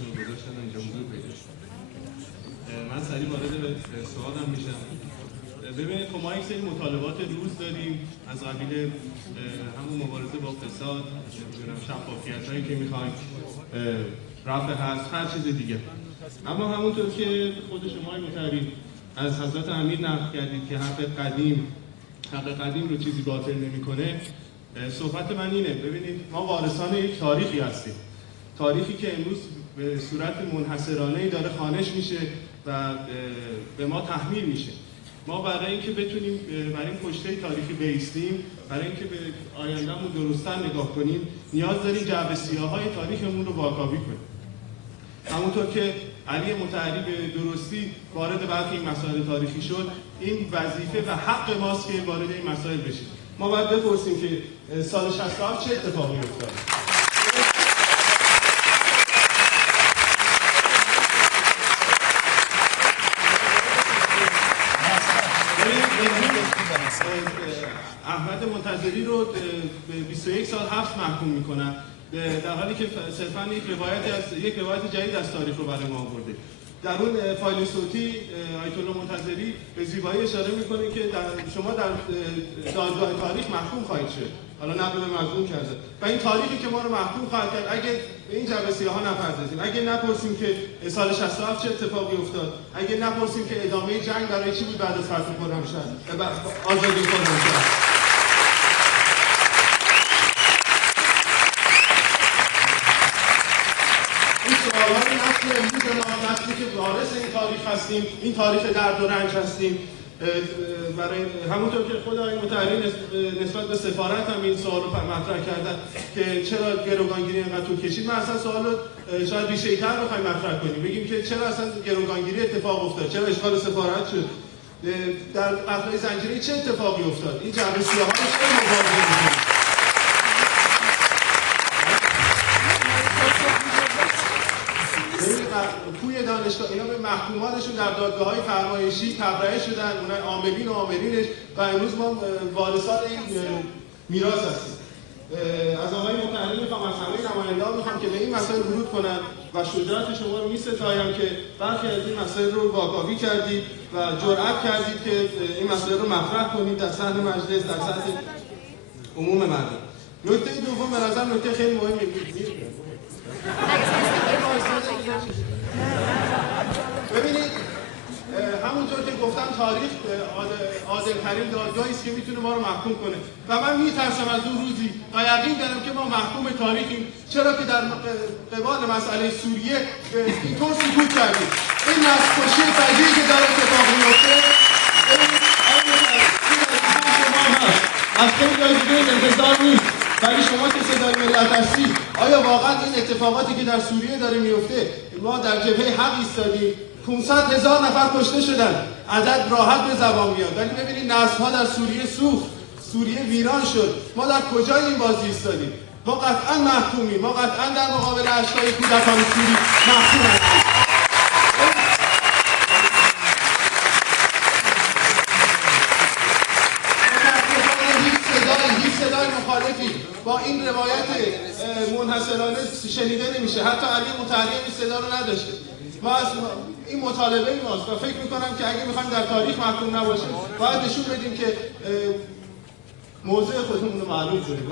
خودشون رو گذاشتن اینجا حضور پیدا شد. من سریع وارد سوالم میشم. ببینید خب ما یک سری مطالبات روز داریم از قبیل همون مبارزه با فساد، شفافیت‌هایی که میخوایم، رفع حظ، هر چیز دیگه. اما همونطور که خود شما متحرین از حضرت امیر نقل کردید که حق قدیم رو چیزی باطل نمیکنه، صحبت من اینه. ببینید ما وارثان یک تاریخی هستیم، تاریخی که امروز به صورت منحصرانه‌ای داره خوانش میشه و به ما تحمیل میشه. ما برای اینکه بتونیم برای این پشته تاریخی بایستیم، برای اینکه به آیندهمون درست‌تر نگاه کنیم، نیاز داریم جعبه سیاه‌های تاریخمون رو واکاوی کنیم. همونطور که علی مطهری به درستی وارد برخی این مسائل تاریخی شد، این وظیفه و حق ماست که وارد این مسائل بشیم. ما باید بپرسیم که سال 67 چه اتفاقی افتاد؟ احمد منتظری رو به 21 سال حبس محکوم میکنن، در حالی که صرفاً یک روایت جدید از تاریخ رو برای ما آورده. در اون فایل صوتی آیت الله منتظری به زیبایی اشاره میکنه که شما در دادگاه تاریخ محکوم خواهید شد. حالا نقل به مضمون کرده و این تاریخی که ما رو محکوم خواهد کرد اگه به این جعبه سیاها نپردازیم، اگه نپرسیم که سال 67 چه اتفاقی افتاد، اگه نپرسیم که ادامه جنگ برای چی بود بعد از فتح خرمشهر، آزادی خرمشهر. این سوالات نسل امروز ما، نسلی که وارث این تاریخ هستیم، این تاریخ درد و رنج هستیم، برای همونطور که خود آقای مطهری نسبت به سفارت هم این سوال رو مطرح کردن که چرا گروگانگیری اینقدر طول کشید. من اصلا سوال رو شاید ریشه‌ای‌تر بخوایم مطرح کنیم، بگیم که چرا اصلا گروگانگیری اتفاق افتاد، چرا اشغال سفارت شد، در قطعه زنجیره چه اتفاقی افتاد، این جعبه سیاه‌ها رو چرا مبارزه می‌کنیم. پوی دانشگاه اینا به محکومانشون در دادگاه‌های فرمایشی تبرئه شدن، اونها عاملین و عاملینش، و امروز ما وارثان این میراث هستیم. از آقای مطهری میخوام، از همه نماینده‌ها میخوام که به این مسائل ورود کنن و شجاعت شما رو میستایم که برخی از این مسائل رو واکاوی کردید و جرأت کردید که این مسائل رو مطرح کنید در صحن مجلس، در سطح عموم مردم. نکته دوم به نظر نکته خیلی مهمه. ببینید همونطور که گفتم تاریخ عادل‌ترین دادگاهی است که میتونه ما رو محکوم کنه و من میترسم از اون روزی و یقین دارم که ما محکوم تاریخیم، چرا که در قبال مسئله سوریه اینطور سکوت کردیم. این نسل‌کشی فجیعی که داره اتفاق میفته از خیلی دیگه انتظار نیست، ولی شما که صدای ملت هستی، آیا واقعا این اتفاقاتی که در سوریه داره میفته، ما در جبهه حق ایستادیم، 500,000 نفر کشته شدن، عدد راحت به زبان میاد، ولی ببینید نسل‌ها در سوریه سوخت، سوریه ویران شد. ما در کجای این بازی ایستادیم؟ ما قطعا محکومیم، ما قطعا در مقابل اشکال کودکان سوری محکوم هستیم. با این روایت منحصرانه شنیده نمیشه. حتی علی مطهری این صدا رو نداشته. ما از این مطالبه ماست و فکر میکنم که اگه میخوایم در تاریخ محکوم نباشیم باید نشون بدیم که موضع خودمون رو معلوم کنیم.